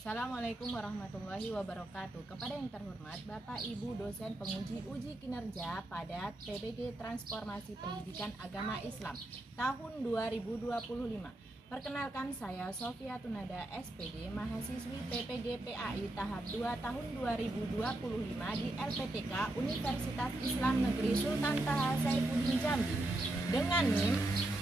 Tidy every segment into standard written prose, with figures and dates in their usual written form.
Assalamualaikum warahmatullahi wabarakatuh. Kepada yang terhormat Bapak Ibu dosen penguji uji kinerja pada PPG Transformasi Pendidikan Agama Islam tahun 2025. Perkenalkan, saya Sofia Tunada SPD, mahasiswi PPG PAI tahap 2 tahun 2025 di LPTK Universitas Islam Negeri Sultan Taha Saifuddin Jambi dengan NIM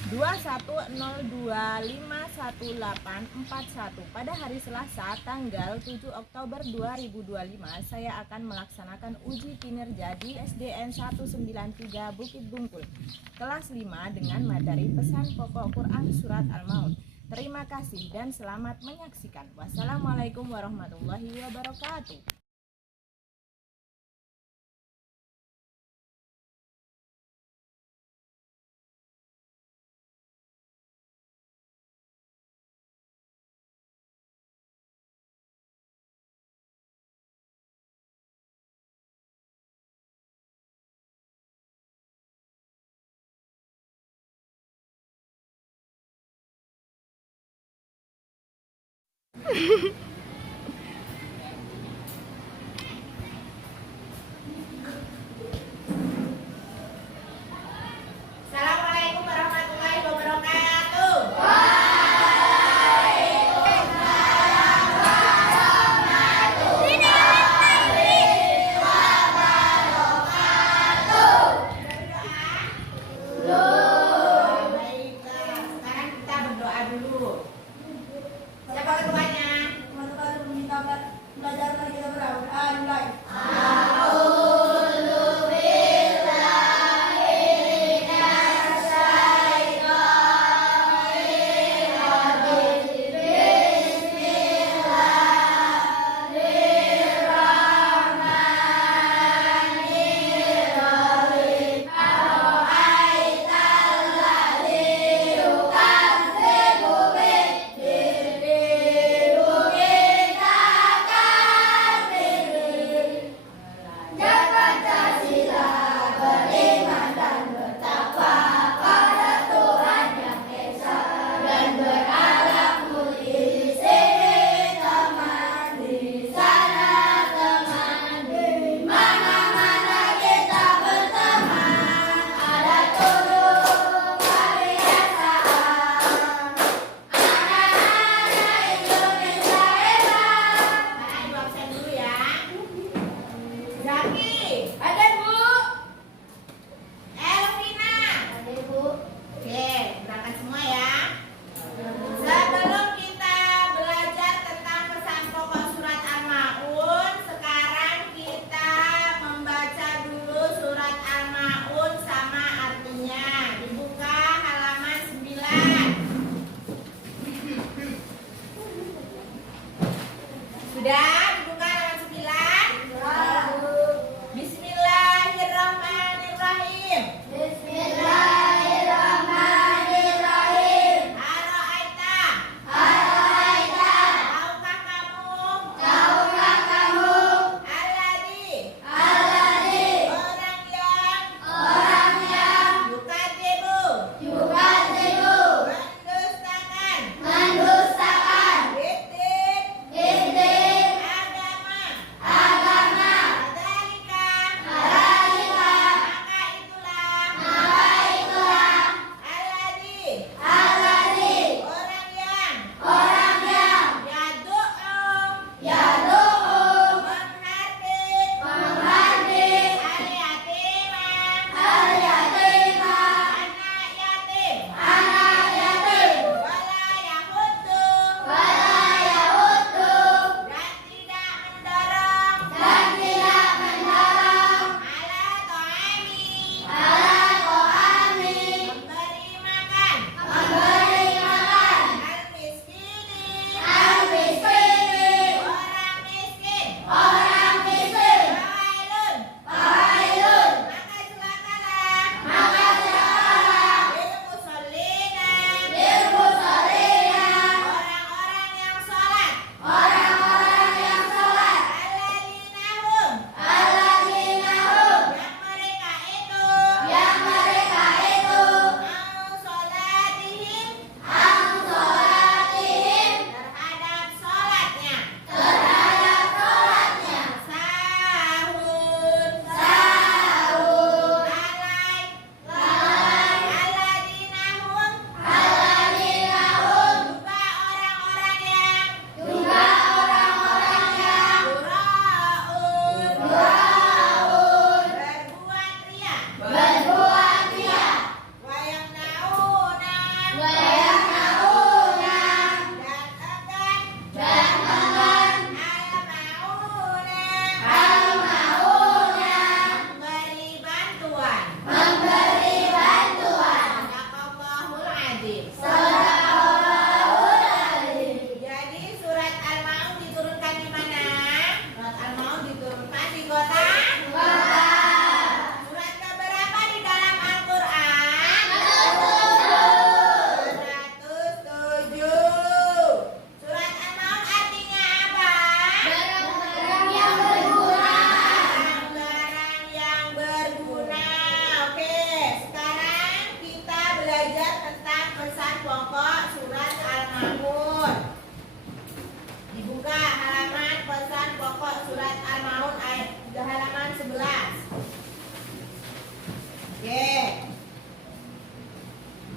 210251841. Pada hari Selasa tanggal 7 Oktober 2025 saya akan melaksanakan uji kinerja di SDN 193 Bukit Bungkul kelas 5 dengan materi pesan pokok Quran surat Al-Maun. Terima kasih dan selamat menyaksikan. Wassalamualaikum warahmatullahi wabarakatuh. Assalamualaikum warahmatullahi wabarakatuh. Baiklah, sekarang kita berdoa dulu. Siapa ketuanya?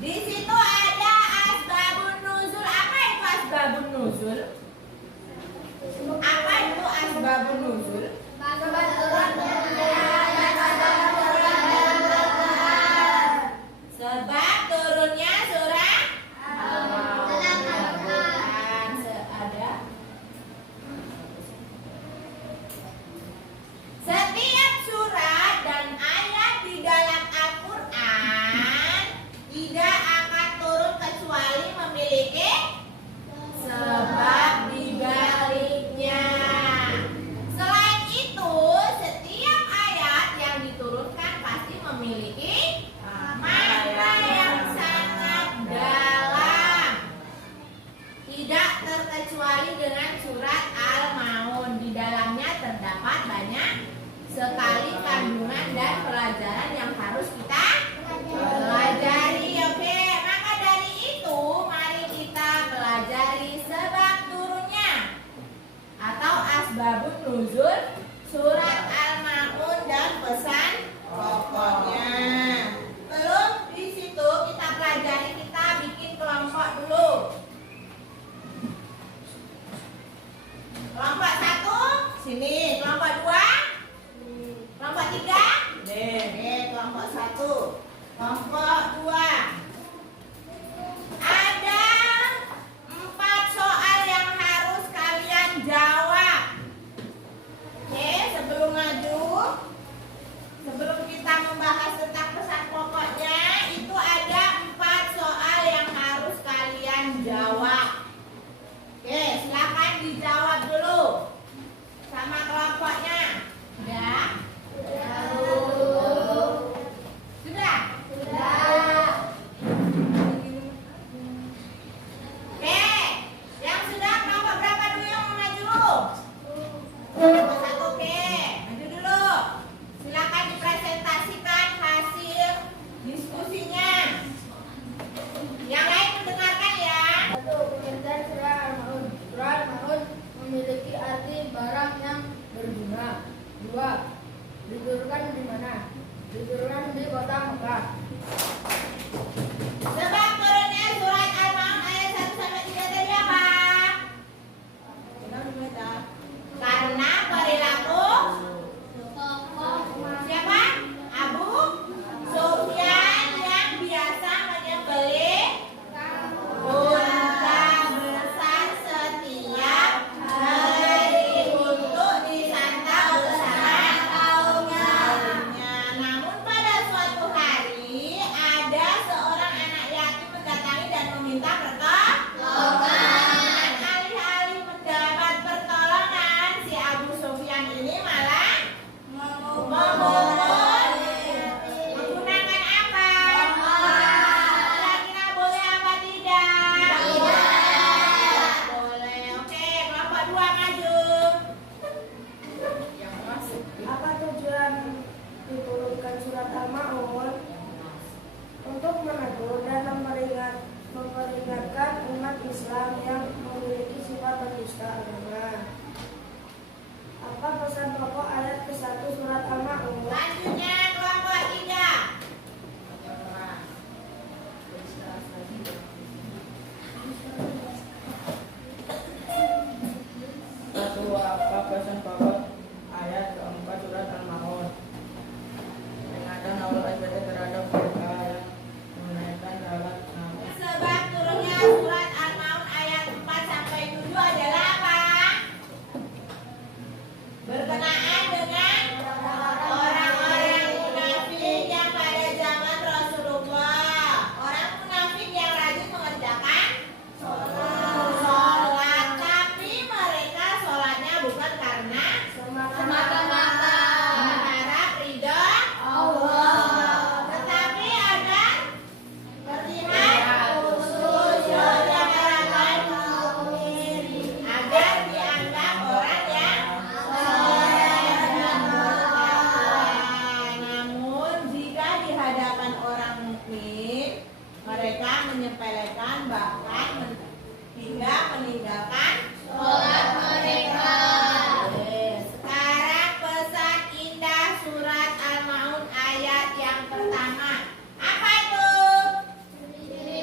Di situ ada asbabun nuzul. Apa itu asbabun nuzul? Apa itu asbabun nuzul? Sebab turunnya surah Al-Quran. Setiap surat dan ayat di dalam Al-Quran tidak akan turun kecuali memiliki sebab dibaliknya. Selain itu, setiap ayat yang diturunkan pasti memiliki makna yang sangat dalam. Tidak terkecuali dengan surat Al-Maun. Di dalamnya terdapat banyak sekali kandungan dan pelajaran yang harus kita pelajari. Oke, maka dari itu mari kita pelajari sebab turunnya atau asbabun nuzul surat Al-Maun dan pesan pokoknya. Belum di situ kita pelajari, kita bikin kelompok dulu. Kelompok 1 sini, kelompok 2, kelompok 3 kelompok 1, kelompok 2. Ada 4 soal yang harus kalian jawab. Oke, sebelum maju, sebelum kita membahas tentang pesan pokoknya, itu ada 4 soal yang harus kalian jawab. Oke, silakan dijawab dulu sama kelompoknya. Sudah? Sudah? Oke, yang sudah kelompok berapa dulu yang mau maju? Kelompok 1, oke. Maju dulu. Silakan dipresentasikan hasil diskusinya. Yang lain mendengarkan ya. Pengertian surah Al-Maun. Surah Al-Maun memiliki arti barang yang berguna. 2. Diturunkan di mana? Diturunkan di kota Mekah. Sebab turunnya surat Al-Maun ayat 1 sampai 3 tadi apa? Karena perilaku siapa? Abu Sufyan yang biasa menyembelih unta besar setiap hari untuk disantap bersama kaumnya. Namun pada suatu hari ada seorang anak yatim mendatangi dan meminta pertolongan. Alih-alih mendapat pertolongan, si Abu Sufyan ini malah memungut. Menggunakan apa? Kira-kira boleh apa tidak? Tidak boleh. Oke, kelompok 2 maju. Apa tujuan diturunkan surat Al-Maun? Untuk menegur dan memperingatkan umat Islam yang memiliki sifat pendusta agama. Apa pesan pokok ayat ke-1 surat Al-Maun? Selanjutnya kelompok 3. Satu, apa pesan pokok ayat keempat surat Al-Maun? Peringatan Allah SWT terhadap mereka yang menunaikan salat namun Sebab menyepelekan bahkan hingga meninggalkan sholat mereka. Sekarang pesan indah surat Al-Maun ayat yang pertama. Apa itu?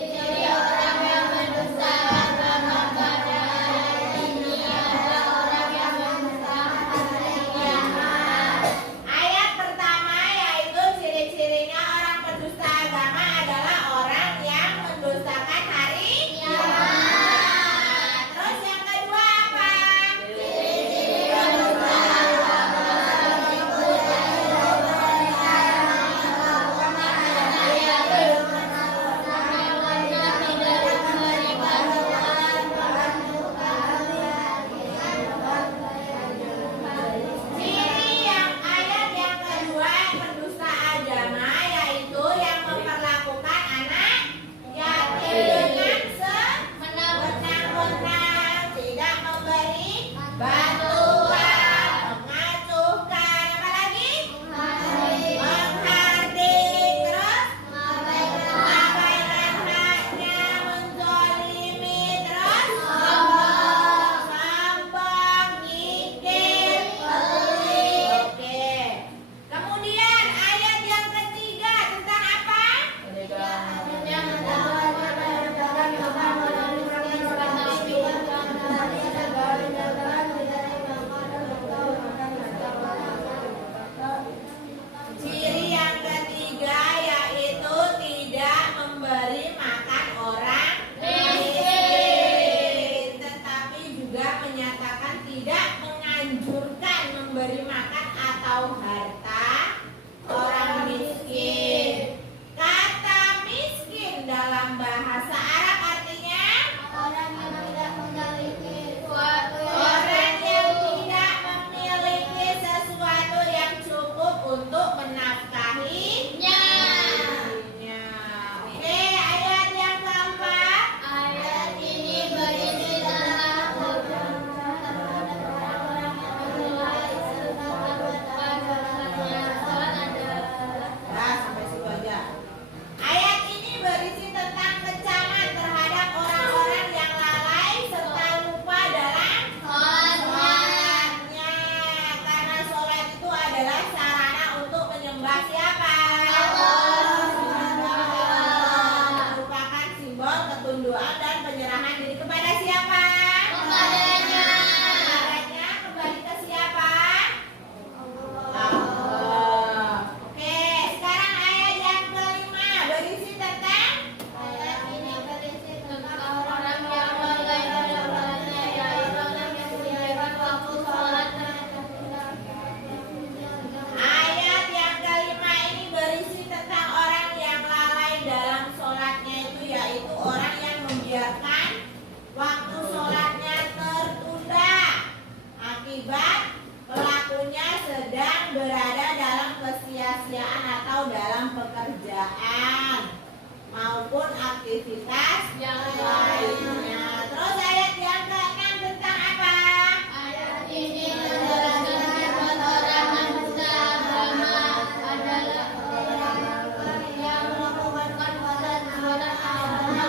Ciri orang yang mendustakan agama pada hari ini adalah orang yang mendustakan hari kiamat. Ayat pertama yaitu ciri-cirinya orang pendusta agama adalah orang yang mendustakan hari kiamat. Terus yang kedua apa? Ciri-ciri pendusta agama itu adalah orang yang melakukan hal yang tidak memberikan Tuhan Ciri yang ayat yang kedua pendusta agama yaitu yang memperlakukan anak yatim dengan sewenang-wenang, tidak memberi bantuan, mengacuhkan, apa lagi? Menghardik, terus mengabaikan haknya, menzalimi, terus sombong, gigit, pelit. Oke. Kemudian ayat yang ketiga tentang apa? Ciri yang ketiga yaitu tidak memberi makan orang miskin, tetapi juga menyatakan tidak menganjurkan memberi makan atau harta orang miskin. Kata miskin dalam bahasa Arab artinya orang yang tidak memiliki suatu orang yang tidak memiliki sesuatu yang cukup untuk menafkahinya. Oke, ayat yang keempat. ayat ini berisi tentang terhadap orang-orang yang menilai serta berbuat bahwasanya sholat adalah Nah, sampai situ aja. Ayat ini berisi tentang kecaman terhadap orang-orang yang lalai serta lupa dalam sholatnya. Karena sholat itu adalah sarana untuk menyembah siapa? Merupakan simbol ketundukan dan penyerahan diri kepada siapa? Kepadanya. Kepadanya kembali ke siapa? Allah. Oke, sekarang ayat yang kelima berisi tentang Ayat ini berisi tentang orang yang lalai pada sholatnya, yaitu orang yang meninggalkan waktu sholat dan ayat yang kelima ini berisi tentang orang yang lalai dalam sholatnya itu yaitu orang yang membiarkan waktu sholatnya tertunda akibat pelakunya sedang berada dalam kesia-siaan atau dalam pekerjaan maupun aktivitas yang lainnya. Terus ayat yang keenam tentang apa? ayat ini menjelaskan sifat orang pendusta agama adalah orang yang melakukan perbuatan agama.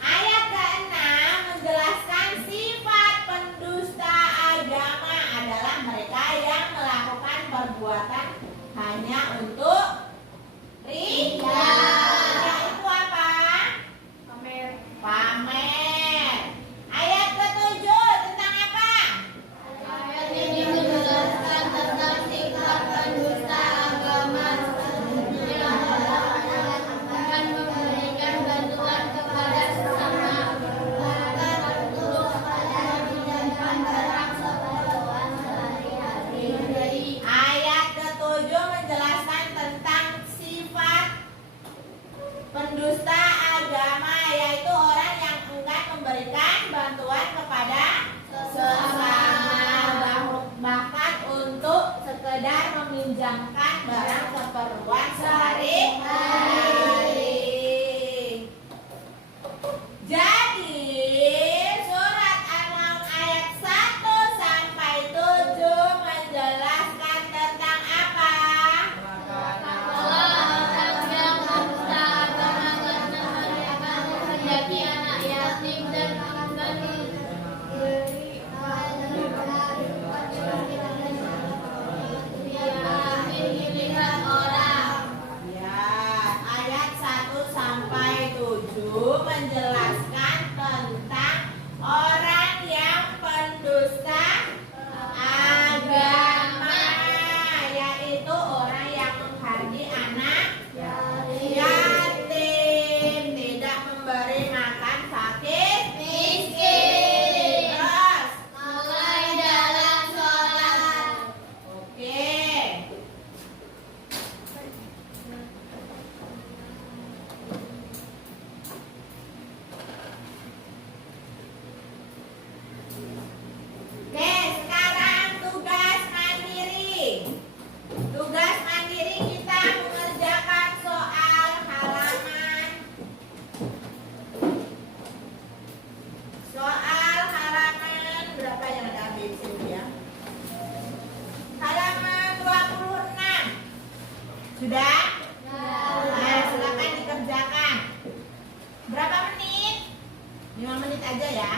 Ayat keenam menjelaskan sifat pendusta agama adalah mereka yang melakukan perbuatan hanya untuk ria. Ria itu apa? Pamer. Ayat ketujuh tentang apa? Ayat ini menjelaskan tentang sikap pendusta agama selanjutnya adalah akan memberikan bantuan kepada sesama, bahkan untuk kepada menjaga barang keperluan sehari-hari. Ayat ketujuh menjelaskan tentang sifat pendusta agama yaitu orang yang enggan memberikan bantuan kepada sesama bahkan untuk sekedar meminjamkan barang keperluan sehari-hari. Jadi surat Al-Maun ayat 1 sampai 7 menjelaskan tentang apa? Orang yang mendusta 27 menjelaskan tentang orang yang pendusta agama, yaitu orang yang menghardi anak yatim, tidak memberi makan fakir miskin, terus Mulai dalam sholat. oke. Oke, sekarang tugas mandiri. Tugas mandiri kita mengerjakan soal halaman berapa yang ada ABC ya? Halaman 26. Sudah? Nah, silakan dikerjakan. Berapa menit? 5 menit aja ya.